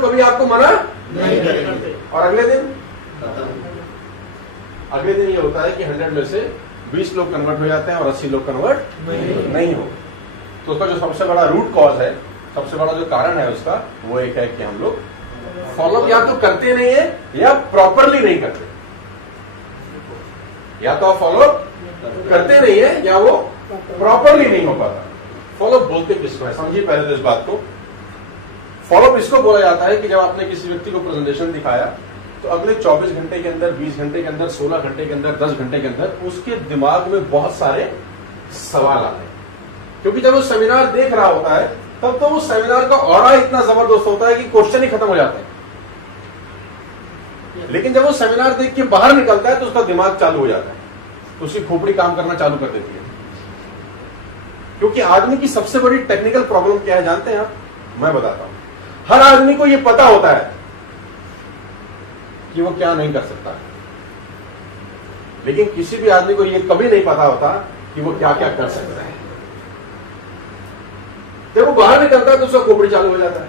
लोग कभी आपको मना नहीं करते। और अगले दिन ये होता है कि 100 में से 20 लोग कन्वर्ट हो जाते हैं और 80 लोग कन्वर्ट नहीं हो। तो उसका जो सबसे बड़ा रूट कॉज है, सबसे बड़ा जो कारण है उसका, वो एक है कि हम लोग फॉलो या तो करते नहीं है या प्रॉपरली नहीं करते। या तो आप फॉलो करते नहीं है या वो प्रॉपरली नहीं हो पाता। फॉलो बोलते किसको है, समझिए पहले तो इस बात को। फॉलो इसको बोला जाता है कि जब आपने किसी व्यक्ति को प्रेजेंटेशन दिखाया तो अगले 24 घंटे के अंदर, 20 घंटे के अंदर, 16 घंटे के अंदर, 10 घंटे के अंदर उसके दिमाग में बहुत सारे सवाल आते हैं। क्योंकि जब वो सेमिनार देख रहा होता है तब तो उस सेमिनार का ऑरा इतना जबरदस्त होता है कि क्वेश्चन ही खत्म हो जाते हैं। लेकिन जब वो सेमिनार देख के बाहर निकलता है तो उसका दिमाग चालू हो जाता है, तो उसकी खोपड़ी काम करना चालू कर देती है। क्योंकि आदमी की सबसे बड़ी टेक्निकल प्रॉब्लम क्या है जानते हैं आप? मैं बताता हूं। हर आदमी को यह पता होता है कि वो क्या नहीं कर सकता, लेकिन किसी भी आदमी को यह कभी नहीं पता होता कि वो क्या क्या कर सकता है। जब वो बाहर निकलता है तो उसका खोपड़ी चालू हो जाता है।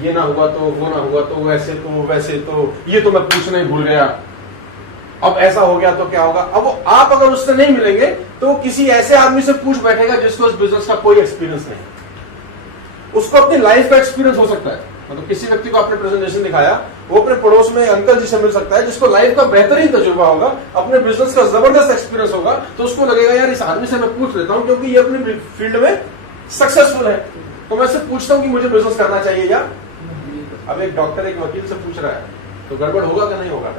ये ना हुआ तो वो ना हुआ तो वैसे तो वैसे तो ये तो मैं पूछना ही भूल गया, अब ऐसा हो गया तो क्या होगा। अब वो आप अगर उससे नहीं मिलेंगे तो वो किसी ऐसे आदमी से पूछ बैठेगा जिसको इस बिजनेस का कोई एक्सपीरियंस नहीं, उसको अपनी लाइफ का एक्सपीरियंस हो सकता है। मतलब किसी व्यक्ति को आपने प्रेजेंटेशन दिखाया, वो अपने पड़ोस में अंकल जी से मिल सकता है जिसको लाइफ का बेहतरीन तजुर्बा होगा, अपने बिजनेस का जबरदस्त एक्सपीरियंस होगा, तो उसको लगेगा यार इस आदमी से मैं पूछ लेता हूं क्योंकि ये अपनी फील्ड में सक्सेसफुल है, तो मैं उससे पूछता हूं कि मुझे बिजनेस करना चाहिए या। अब एक डॉक्टर एक वकील से पूछ रहा है तो गड़बड़ होगा कि नहीं होगा?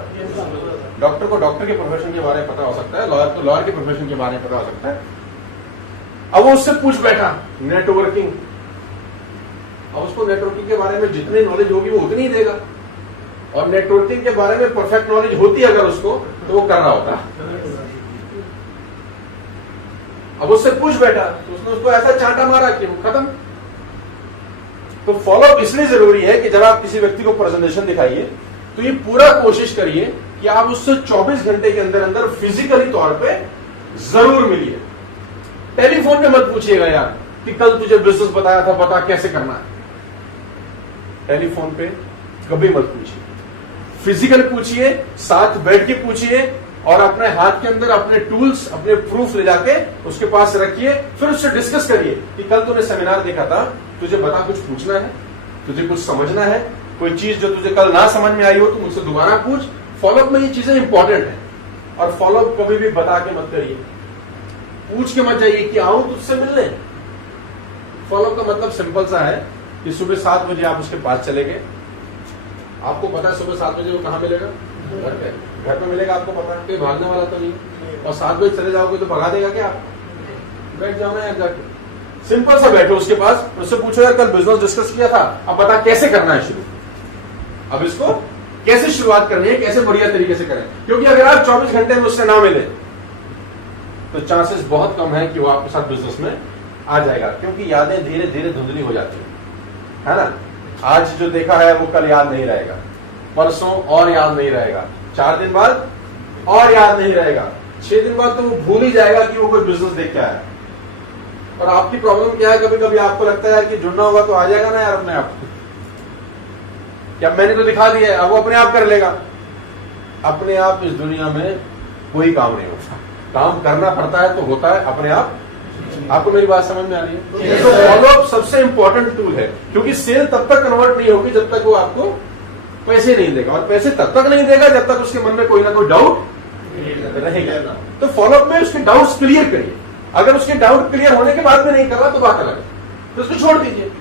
डॉक्टर को डॉक्टर के प्रोफेशन के बारे में पता हो सकता है, लॉयर को लॉयर के प्रोफेशन के बारे में पता हो सकता है। अब वो उससे पूछ बैठा नेटवर्किंग, अब उसको नेटवर्किंग के बारे में जितनी नॉलेज होगी वो उतनी ही देगा, और नेटवर्किंग के बारे में परफेक्ट नॉलेज होती है अगर उसको तो वो कर रहा होता। अब उससे पूछ बैठा तो उसने उसको ऐसा चांटा मारा कि वो खत्म। तो फॉलोअप इसलिए जरूरी है कि जब आप किसी व्यक्ति को प्रेजेंटेशन दिखाइए तो ये पूरा कोशिश करिए कि आप उससे 24 घंटे के अंदर अंदर फिजिकली तौर पे जरूर मिलिए। टेलीफोन पे मत पूछिएगा यार कि कल तुझे बिजनेस बताया था, बता कैसे करना है। टेलीफोन पे कभी मत पूछिए, फिजिकल पूछिए, साथ बैठ के पूछिए, और अपने हाथ के अंदर अपने टूल्स, अपने प्रूफ ले जाके उसके पास रखिए। फिर उससे डिस्कस करिए कि कल तूने सेमिनार देखा था, तुझे बता कुछ पूछना है, तुझे कुछ समझना है, कोई चीज जो तुझे कल ना समझ में आई हो तो मुझसे दोबारा पूछ। फॉलोअप में ये चीजें इंपॉर्टेंट है, और फॉलोअप कभी भी बता के मत करिए, पूछ के मत जाइए कि आऊं तुझसे मिलने। फॉलोअप का मतलब सिंपल सा है कि सुबह 7 बजे आप उसके पास चले गए, आपको पता है सुबह 7 बजे वो कहां मिलेगा? घर पे मिलेगा, आपको पता है, कोई भागने वाला तो नहीं। और 7 बजे चले जाओगे तो भगा देगा क्या? बैठ जाना है जाके, सिंपल सा बैठो उसके पास, उससे पूछो यार कल बिजनेस डिस्कस किया था, अब बता कैसे करना है शुरू, अब इसको कैसे शुरुआत करनी है, कैसे बढ़िया तरीके से करें। क्योंकि अगर आप 24 घंटे में उससे ना मिले तो चांसेस बहुत कम है कि वो आपके साथ बिजनेस में आ जाएगा, क्योंकि यादें धीरे धीरे धुंधली हो जाती है ना। आज जो देखा है वो कल याद नहीं रहेगा, परसों और याद नहीं रहेगा, 4 दिन बाद और याद नहीं रहेगा, 6 दिन बाद तो वो भूल ही जाएगा कि वो कोई बिजनेस देख के आया। और आपकी प्रॉब्लम क्या है, कभी कभी आपको लगता है कि जुड़ना होगा तो आ जाएगा ना यार अपने आप, क्या मैंने तो दिखा दिया है, अब वो अपने आप कर लेगा। अपने आप इस दुनिया में कोई काम नहीं होता, काम करना पड़ता है तो होता है अपने आप। आपको मेरी बात समझ में आ रही है? तो फॉलोअप सबसे इंपॉर्टेंट टूल है, क्योंकि सेल तब तक कन्वर्ट नहीं होगी जब तक वो आपको पैसे नहीं देगा, और पैसे तब तक नहीं देगा जब तक उसके मन में कोई ना कोई डाउट रहेगा। तो फॉलोअप में उसके डाउट्स क्लियर करिए। अगर उसके डाउट क्लियर होने के बाद में नहीं कर रहा तो बात अलग है, तो उसको छोड़ दीजिए।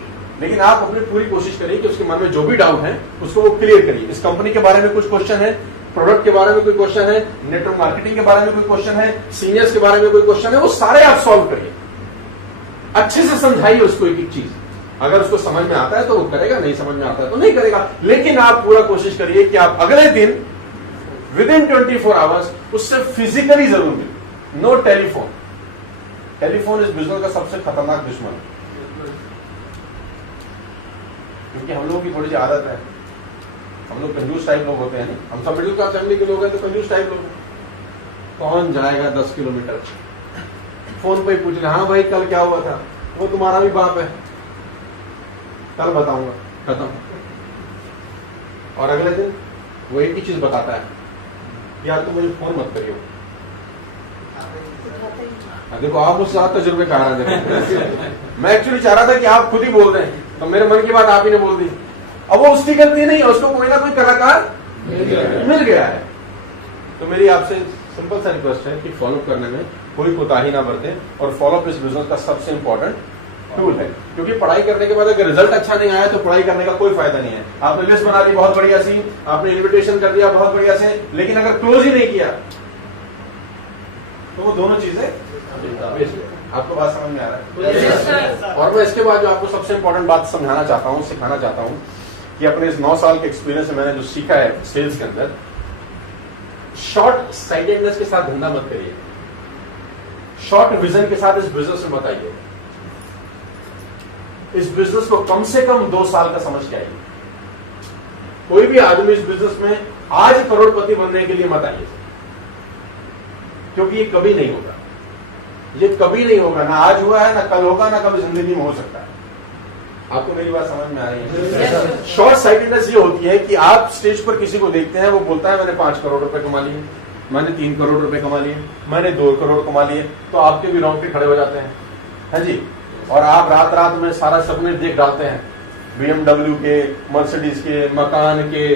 लेकिन आप अपनी पूरी कोशिश करिए कि उसके मन में जो भी डाउट है उसको वो क्लियर करिए। इस कंपनी के बारे में कुछ क्वेश्चन है, प्रोडक्ट के बारे में कोई क्वेश्चन है, नेटवर्क मार्केटिंग के बारे में कोई क्वेश्चन है, सीनियर्स के बारे में कोई क्वेश्चन है, वो सारे आप सॉल्व करिए। अच्छे से समझाइए उसको एक एक चीज। अगर उसको समझ में आता है तो वो करेगा, नहीं समझ में आता है तो नहीं करेगा। लेकिन आप पूरा कोशिश करिए कि आप अगले दिन विदिन 24 आवर्स उससे फिजिकली जरूर मिले। No telephone. टेलीफोन इस बिजनेस का सबसे खतरनाक दुश्मन है, क्योंकि हम लोगों की थोड़ी सी आदत है, हम लोग कंजूस टाइप लोग होते हैं। हम सब मिडिल क्लास फैमिली के लोग हैं तो कंजूस टाइप लोग। कौन जाएगा 10 किलोमीटर फोन पे ही पूछ रहे, हाँ भाई कल क्या हुआ था, वो तुम्हारा भी बाप है, कल बताऊंगा। खत्म। और अगले दिन वो एक ही चीज बताता है, यार तुम मुझे फोन मत करियो। देखो आप मुझसे ज्यादा तजुर्बे कहा रहे थे। मैं एक्चुअली चाह रहा था कि आप खुद ही बोल रहे हैं, तो मेरे मन की बात आप ही ने बोल दी। अब वो उसकी गलती नहीं है, उसको कोई ना कोई कलाकार मिल गया है। तो मेरी आपसे सिंपल सा रिक्वेस्ट है कि फॉलो करने में कोई कोताही ना बरते, और फॉलो इस बिजनेस का सबसे इंपॉर्टेंट टूल है। क्योंकि पढ़ाई करने के बाद अगर रिजल्ट अच्छा नहीं आया तो पढ़ाई करने का कोई फायदा नहीं है। आपने लिस्ट बना ली बहुत बढ़िया सी, आपने इन्विटेशन कर दिया बहुत बढ़िया से, लेकिन अगर क्लोज ही नहीं किया तो वो दोनों चीजें आपको बात समझ में आ रहा है। और मैं इसके बाद जो आपको सबसे इंपॉर्टेंट बात समझाना चाहता हूँ, सिखाना चाहता हूँ कि अपने इस 9 साल के एक्सपीरियंस से मैंने जो सीखा है सेल्स के अंदर, शॉर्ट साइटेडनेस के साथ धंधा मत करिए, शॉर्ट विजन के साथ इस बिजनेस में मत आइए। इस बिजनेस को कम से कम 2 साल का समझ के आइए। कोई भी आदमी इस बिजनेस में आज करोड़पति बनने के लिए मत आइए, क्योंकि ये कभी नहीं होगा। ये कभी नहीं होगा, ना आज हुआ है, ना कल होगा, ना कभी जिंदगी में हो सकता है। आपको मेरी बात समझ में आ रही है? शॉर्ट साइटेडनेस ये होती है कि आप स्टेज पर किसी को देखते हैं, वो बोलता है मैंने 5 करोड़ रुपए कमा लिए, मैंने 3 करोड़ रुपए कमा लिए, मैंने 2 करोड़ कमा लिए, तो आपके भी रोंगटे खड़े हो जाते हैं, है जी। और आप रात रात में सारा सपने देख डालते हैं, BMW के, मर्सिडीज के, मकान के,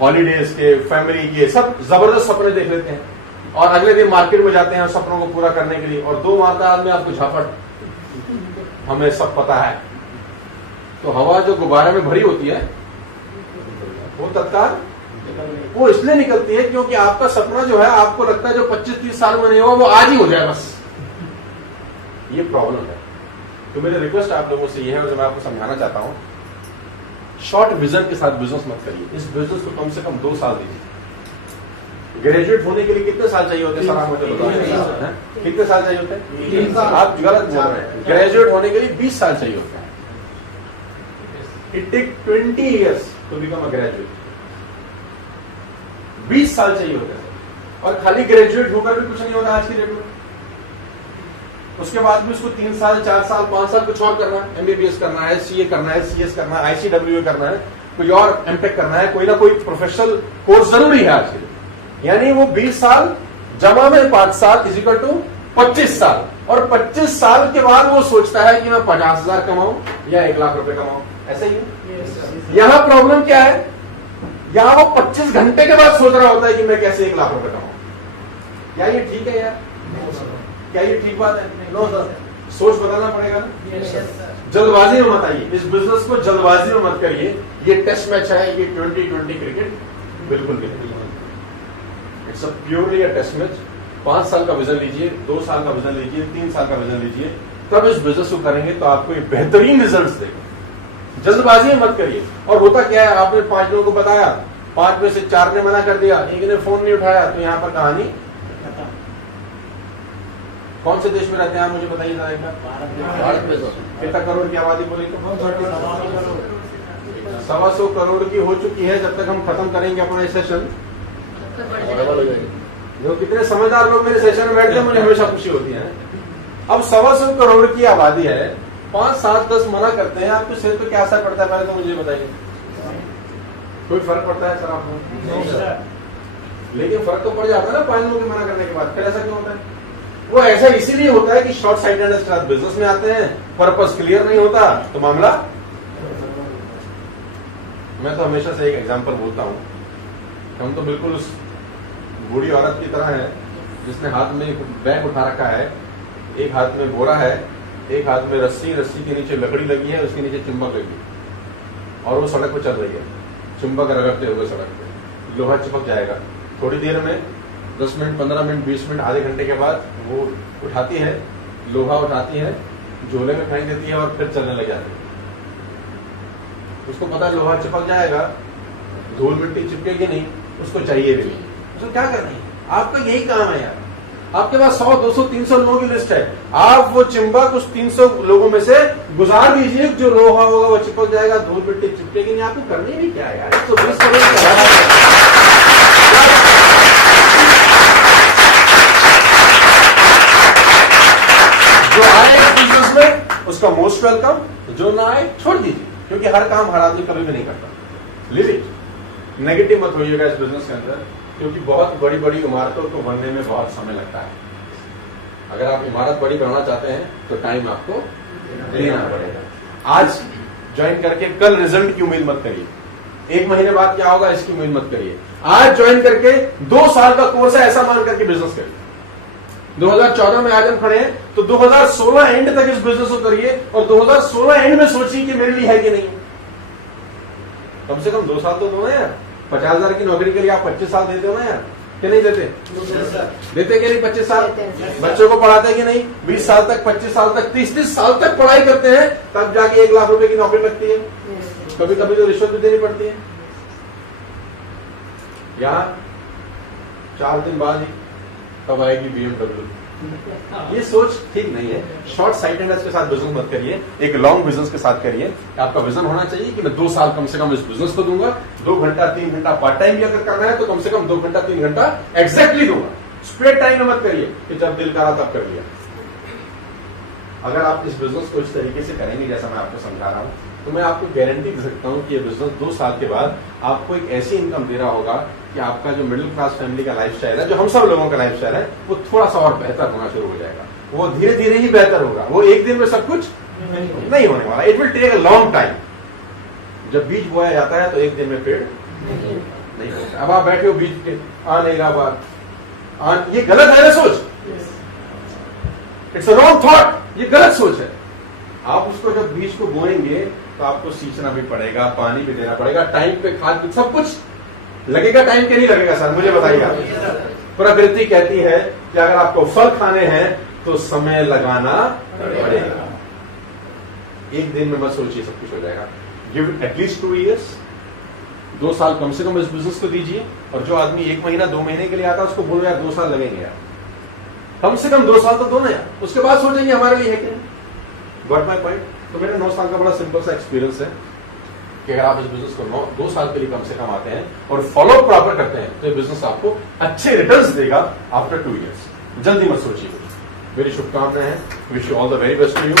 हॉलीडेज के, फैमिली के, सब जबरदस्त सपने देख लेते हैं। और अगले दिन मार्केट में जाते हैं सपनों को पूरा करने के लिए, और 2 वारदात में आपको झापट, हमें सब पता है। तो हवा जो गुब्बारे में भरी होती है वो तत्काल वो इसलिए निकलती है क्योंकि आपका सपना जो है, आपको लगता है जो 25-30 साल में नहीं होगा वो आज ही हो जाए, बस ये प्रॉब्लम है। तो मेरी रिक्वेस्ट आप लोगों से ये है, और जो मैं आपको समझाना चाहता हूं, शॉर्ट विजन के साथ बिजनेस मत करिए। इस बिजनेस को कम से कम 2 साल दीजिए। ग्रेजुएट होने के लिए कितने साल चाहिए होते हैं? सर आप मुझे बताओ, कितने साल चाहिए होते हैं? 3 साल। आप गलत बोल रहे हैं। ग्रेजुएट होने के लिए 20 साल चाहिए होते हैं। It take 20 years to become a graduate. 20 साल चाहिए होते हैं। और खाली ग्रेजुएट होकर भी कुछ नहीं होता आज की डेट में। उसके बाद भी उसको 3 साल, 4 साल, 5 साल कुछ और करना है। MBBS करना है, CA करना है, CS करना है, ICWA करना है, कोई और MTech करना है, कोई ना कोई प्रोफेशनल कोर्स जरूरी है आज के लिए। यानी वो 20 साल जमा में 5 साल इजिकल टू 25 साल। और 25 साल के बाद वो सोचता है कि मैं 50,000 कमाऊं या 1 लाख रुपए कमाऊं। ऐसे ही यहां प्रॉब्लम क्या है? यहां वो 25 घंटे के बाद सोच रहा होता है कि मैं कैसे 1 लाख रुपए कमाऊं। क्या ये ठीक है यार? क्या ये ठीक बात है? नो सर, सोच बदलना पड़ेगा ना। जल्दबाजी में मत आइए, इस बिजनेस को जल्दबाजी में मत करिए। ये टेस्ट मैच है, ये 2020 क्रिकेट बिल्कुल भी नहीं। It's a purely a test match. 5 साल का विजन लीजिए, 2 साल का विजन लीजिए, 3 साल का विजन लीजिए, तब इस बिजनेस को करेंगे तो आपको एक बेहतरीन रिजल्ट्स देगा। जल्दबाजी में मत करिए। और होता क्या है, आपने 5 लोगों को बताया, 5 में से 4 ने मना कर दिया, 1 ने फोन नहीं उठाया, तो यहां पर कहानी खत्म। कौन से देश में रहते हैं आप मुझे बताइए जरा एक बार। भारत में कितना करोड़ की आबादी बोली? 125 करोड़ की हो चुकी है। जब तक हम खत्म करेंगे अपना सेशन, जो कितने समझदार लोग मेरे सेशन में बैठते हैं, मुझे हमेशा खुशी होती है। अब 125 करोड़ की आबादी है, 5, 7, 10 मना करते हैं, आपके सिर पे क्या असर पड़ता है पहले तो मुझे बताइए। कोई फर्क पड़ता है सर आपको? लेकिन फर्क तो पड़ जाता है ना 5 लोगों के मना करने के बाद। फिर ऐसा क्यों होता है? वो ऐसा इसीलिए होता है कि शॉर्ट साइटेडनेस के साथ बिजनेस में आते हैं, पर्पस क्लियर नहीं होता तो मामला। मैं तो हमेशा से एक एग्जांपल बोलता हूं, हम तो बिल्कुल उस बूढ़ी औरत की तरह है जिसने हाथ में एक बैग उठा रखा है, एक हाथ में बोरा है, एक हाथ में रस्सी, रस्सी के नीचे लकड़ी लगी है, उसके नीचे चुंबक लगी है, और वो सड़क पर चल रही है, चुंबक रगड़ते हुए सड़क पे। लोहा चिपक जाएगा थोड़ी देर में, 10 मिनट, 15 मिनट, 20 मिनट, आधे घंटे के बाद वो उठाती है, लोहा उठाती है, झोले में फेंक देती है और फिर चलने लग जाती है। उसको पता है लोहा चिपक जाएगा, धूल मिट्टी चिपकेगी नहीं, उसको चाहिए भी नहीं। उसको क्या करना है? आपका यही काम है यार। आपके पास 100, 200, 300 लोगों की लिस्ट है, आप वो चिंबक उस 300 लोगों में से गुजार दीजिए, जो लोहा होगा वो चिपक जाएगा, धूल मिट्टी चिपकेगी नहीं। आपको करनी भी क्या है यार? 120 करोड़ जो आए बिजनेस में उसका मोस्ट वेलकम, जो ना आए छोड़ दीजिए। क्योंकि हर काम हर आदमी कभी भी नहीं करता। Live it. नेगेटिव मत होइएगा इस बिजनेस के अंदर, क्योंकि बहुत बड़ी बड़ी इमारतों को बनने में बहुत समय लगता है। अगर आप इमारत बड़ी बनाना चाहते हैं तो टाइम आपको लेना पड़ेगा। आज ज्वाइन करके कल रिजल्ट की उम्मीद मत करिए, 1 महीने बाद क्या होगा इसकी उम्मीद मत करिए। आज ज्वाइन करके 2 साल का कोर्स है ऐसा मान करके बिजनेस करिए। 2014 में आज हम खड़े हैं तो 2016 एंड तक इस बिजनेस को करिए और 2016 एंड में सोचिए कि मेरे लिए है कि नहीं। कम से कम 2 साल तो दो ना यार। 50,000 की नौकरी के लिए आप 25 साल देते हो ना यार, कि नहीं देते? देते कि नहीं? 25 साल बच्चों को पढ़ाते कि नहीं? 20 साल तक, 25 साल तक, 30 साल तक पढ़ाई करते हैं, तब जाके 1 लाख रुपए की नौकरी लगती है। कभी कभी तो रिश्वत भी देनी पड़ती है। यहां 4 दिन बाद ही तब आएगी BMW। ये सोच ठीक नहीं है। शॉर्ट साइटेडनेस के साथ बिजनेस मत करिए, एक लॉन्ग बिजनेस के साथ करिए। आपका विजन होना चाहिए कि मैं 2 साल कम से कम इस बिजनेस को दूंगा। 2 घंटा 3 घंटा पार्ट टाइम भी अगर करना है तो कम से कम 2 घंटा 3 घंटा एग्जैक्टली दूंगा। स्पेयर टाइम में मत करिए कि जब दिल करा तब कर लिया। अगर आप इस बिजनेस को इस तरीके से करेंगे जैसा मैं आपको समझा रहा हूं, तो मैं आपको गारंटी दे सकता हूं कि ये बिजनेस 2 साल के बाद आपको एक ऐसी इनकम दे रहा होगा कि आपका जो मिडिल क्लास फैमिली का लाइफस्टाइल है, जो हम सब लोगों का लाइफस्टाइल है, वो थोड़ा सा और बेहतर होना शुरू हो जाएगा। वो धीरे धीरे ही बेहतर होगा। वो एक दिन में सब कुछ नहीं होने वाला। It will take a long time. जब बीज बोया जाता है तो एक दिन में पेड़ नहीं होता। अब आप बैठे हो बीज के आ नहीं रहा बात, ये गलत है ना सोच। It's a wrong thought. ये गलत सोच है। आप उसको जब बीज को बोएंगे तो आपको सींचना भी पड़ेगा, पानी भी देना पड़ेगा, टाइम पे खाद, सब कुछ लगेगा। टाइम के नहीं लगेगा सर, मुझे बताइए आप। प्रकृति कहती है कि अगर आपको फल खाने हैं तो समय लगाना पड़ेगा। एक दिन में मत सोचिए सब कुछ हो जाएगा। गिव एटलीस्ट 2 years, 2 साल कम से कम इस बिजनेस को दीजिए। और जो आदमी 1 महीना 2 महीने के लिए आता है उसको बोलो यार 2 साल लगेंगे यार, कम से कम 2 साल तो दो ना यार। उसके बाद सोचेंगे हमारे लिए है कि नहीं। Got my point? तो मेरा 9 साल का बड़ा सिंपल सा एक्सपीरियंस है कि अगर आप इस बिजनेस को 2 साल के लिए कम से कम आते हैं और फॉलो प्रॉपर करते हैं तो ये बिजनेस आपको अच्छे रिटर्न्स देगा आफ्टर 2 years। जल्दी मत सोचिए। मेरी शुभकामनाएं हैं। Wish you all the very best to you.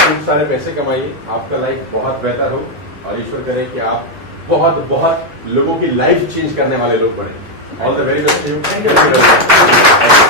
खूब सारे पैसे कमाइए, आपका लाइफ बहुत बेहतर हो और ईश्वर करे कि आप बहुत बहुत लोगों की लाइफ चेंज करने वाले लोग बने। All the very best to you. Thank you.